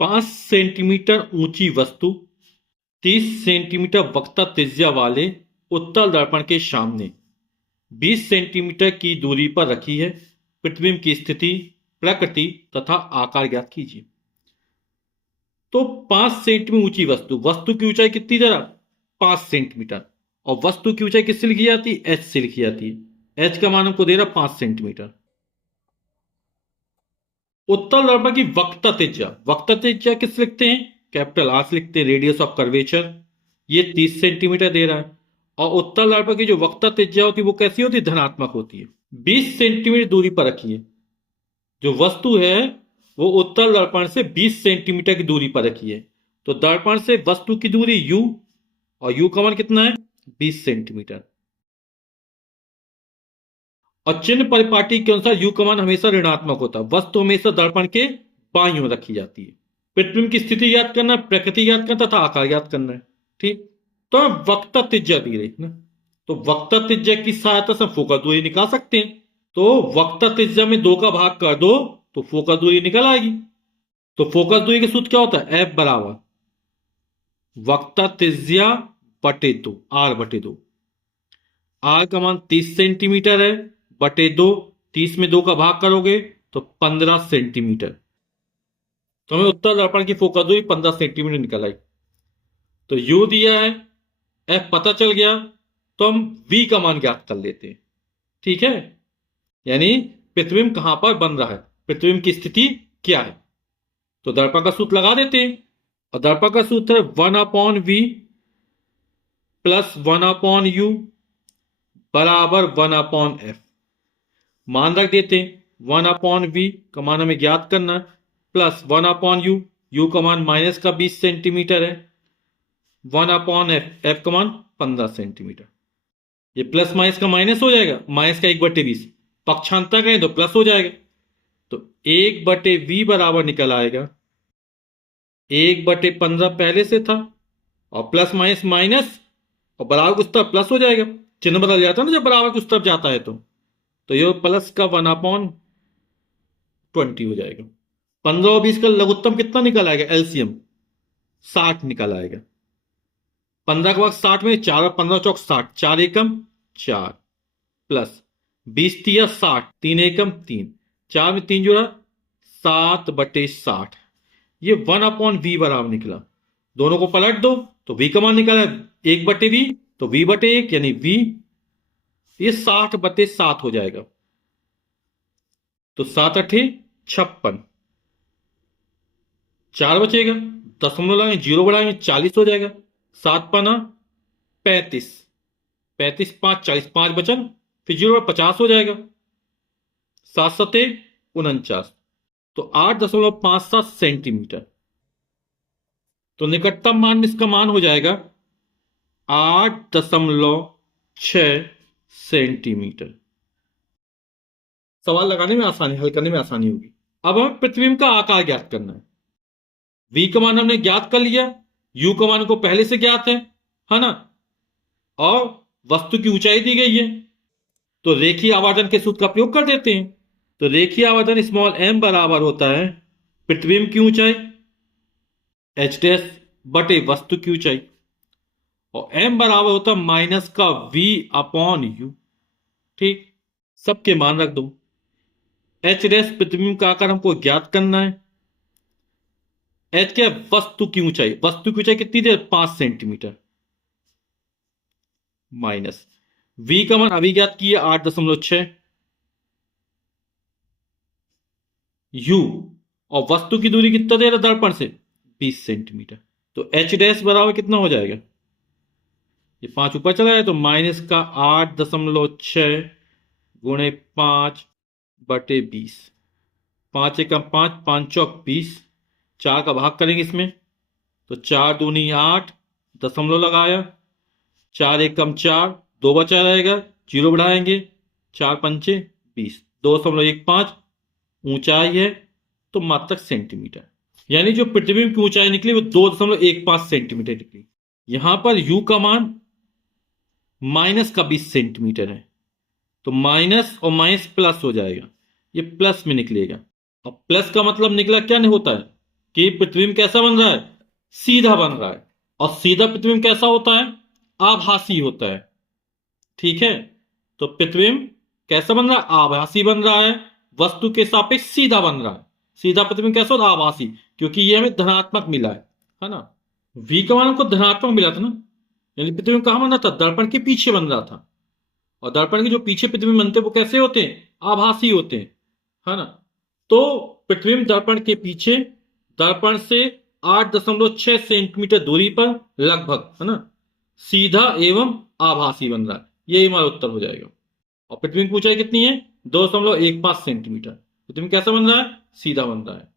5 centimetre ऊंची वस्तु 30 centimetre वक्रता त्रिज्या वाले उत्तल दर्पण के सामने 20 सेंटीमीटर की दूरी पर रखी है। प्रतिबिंब की स्थिति, प्रकृति तथा आकार ज्ञात कीजिए। तो 5 सेंटीमीटर ऊंची वस्तु, वस्तु की ऊंचाई कितनी जरा 5 सेंटीमीटर, और वस्तु की ऊंचाई किससे लिखी जाती है? एच से लिखी जाती है। एच का मान हमको दे रहा 5 सेंटीमीटर। उत्तल दर्पण की वक्रता त्रिज्या, वक्रता त्रिज्या किस लिखते हैं? कैपिटल आर से लिखते हैं। रेडियस ऑफ कर्वेचर ये 30 सेंटीमीटर दे रहा है। और उत्तल दर्पण की जो वक्रता त्रिज्या होती है वो कैसी होती है? धनात्मक होती है। 20 सेंटीमीटर दूरी पर रखिए। जो वस्तु है वो उत्तल दर्पण से 20 सेंटीमीटर की दूरी पर रखी है। तो दर्पण से वस्तु की दूरी u, और u का मान कितना है? 20 सेंटीमीटर। और चिन्ह परिपाटी के अनुसार u का मान हमेशा ऋणात्मक होता है। वस्तु हमेशा दर्पण के बाईं ओर रखी जाती है। प्रतिबिंब की स्थिति याद करना है, प्रकृति याद करना तथा आकार याद करना है। ठीक, तो वक्रता त्रिज्या दी रही ना, तो वक्रता त्रिज्या की सहायता से फोकस दूरी निकाल सकते हैं। तो वक्रता त्रिज्या में 2 का भाग कर दो तो फोकस दूरी निकल आएगी। तो फोकस दूरी का सूत्र क्या होता है? F बराबर वक्रता त्रिज्या बटे 2, R बटे 2। R का मान 30 सेंटीमीटर है, बटे 2, 30 में 2 का भाग करोगे तो 15 सेंटीमीटर। तो हमें उत्तल दर्पण की फोकस दूरी 15 सेंटीमीटर निकल आई। तो U दिया है, F पता चल गया, तो हम V का मान ज्ञात कर लेते हैं। ठीक है, यानी प्रतिबिंब कहां पर बन रहा है, प्रतिबिंब की स्थिति क्या है। तो दर्पण का सूत्र लगा देते हैं, और दर्पण का सूत्र है 1/V प्लस 1/U बराबर 1/F। मान रख देते हैं, 1/V का मान हमें ज्ञात करना है, प्लस 1/U, U का मान माइनस का 20 सेंटीमीटर है, 1/F, F का मान 15 सेंटीमीटर। ये प्लस माइनस का माइनस हो जाएगा, माइनस का 1/20, पक्षांतर करें तो प्लस हो जाएगा। तो 1/V बराबर निकल आएगा 1/15 पहले से था, और प्लस माइनस माइनस, और बराबर कुछ तरफ प्लस हो जाएगा। चिन्ह बदल जाता है ना जब बराबर कुछ तरफ जाता है। तो ये प्लस का 1/20 हो जाएगा। 15 और 20 का लघुत्तम कितना निकल आएगा? एलसीएम 60 निकल आएगा। 15 के बाद 60 में 4 और 15 चौक 60, 4 एकम 4 प्लस 20 तिया 60, 3 एकम 3, 4 में 3 जोड़ा 7/60। ये 1/V बराबर निकला। दोनों को पलट दो तो V का मान निकला 1/V, तो V/1 यानी V, ये 60/7 हो जाएगा। तो 7 8 56, 4 बचेगा, दशमलव लगाएंगे, 0 बढ़ाएंगे, 40 हो जाएगा। 7 पना 35, 35 5 40, 5 बचन, फिर 0 50 हो जाएगा। 7 7 49, तो 8.57 सेंटीमीटर। तो निकटतम मान में इसका मान हो जाएगा 8.6 सेंटीमीटर। सवाल लगाने में आसानी, हल करने में आसानी होगी। अब हमें प्रतिबिंब का आकार ज्ञात करना है। V का मान हमने ज्ञात कर लिया, U का मान को पहले से ज्ञात है ना, और वस्तु की ऊंचाई दी गई है। तो रेखीय आवर्धन के सूत्र का प्रयोग कर देते हैं। तो रेखीय आवर्धन स्मॉल m बराबर होता है प्रतिबिंब की ऊंचाई h डैश बटे वस्तु की ऊंचाई, और m बराबर होता है माइनस का V/U। ठीक, सबके मान रख दो। h डैश प्रतिबिंब का आकार हमको ज्ञात करना है। h क्या? वस्तु की ऊंचाई, वस्तु की ऊंचाई कितनी थी? 5 सेंटीमीटर, माइनस V का मान अभी ज्ञात किया 8.6, U, और वस्तु की दूरी कितना दे रहा दर्पण से? 20 सेंटीमीटर। तो H डैश बराबर कितना हो जाएगा? ये 5 ऊपर चला जाए तो माइनस का 8.6 गुणे 5/20, 5 एकम 5, 5 चौक 20, 4 का भाग करेंगे इसमें तो 4 दूनी 8, दशमलव लगाया, 4 एकम 4, 2 बचा रहेगा, 0 बढ़ाएंगे, 4 पंचे 20, 2.15 ऊंचाई है तो मात्रक सेंटीमीटर, यानी जो प्रतिबिंब की ऊंचाई निकली वो 2.15 सेंटीमीटर निकली। यहां पर U का मान माइनस का 20 सेंटीमीटर है, तो माइनस और माइनस प्लस हो जाएगा, ये प्लस में निकलेगा। और प्लस का मतलब निकला क्या नहीं होता है? कि प्रतिबिंब कैसा बन रहा है, सीधा बन रहा है। और सीधा प्रतिबिंब कैसा होता है, आभासी होता है। ठीक है, तो प्रतिबिंब कैसा बन रहा है, आभासी बन रहा है, वस्तु के सापेक्ष सीधा बन रहा है। सीधा प्रतिबिंब कैसा होता है, आभासी, क्योंकि ये हमें धनात्मक मिला है ना। v का मान हमको धनात्मक मिला था ना, यानी प्रतिबिंब कहां बन रहा था, दर्पण के पीछे बन रहा था। और दर्पण के जो पीछे प्रतिबिंब बनते हैं वो कैसे होते हैं, आभासी होते हैं, है ना। तो प्रतिबिंब दर्पण के पीछे, दर्पण से 8.6 सेंटीमीटर दूरी पर लगभग, है ना, सीधा एवं आभासी बन रहा है। यही हमारा उत्तर हो जाएगा। और प्रतिबिंब की ऊंचाई कितनी है, 2.15 सेंटीमीटर। प्रतिबिंब कैसा बन रहा है, सीधा बन रहा है।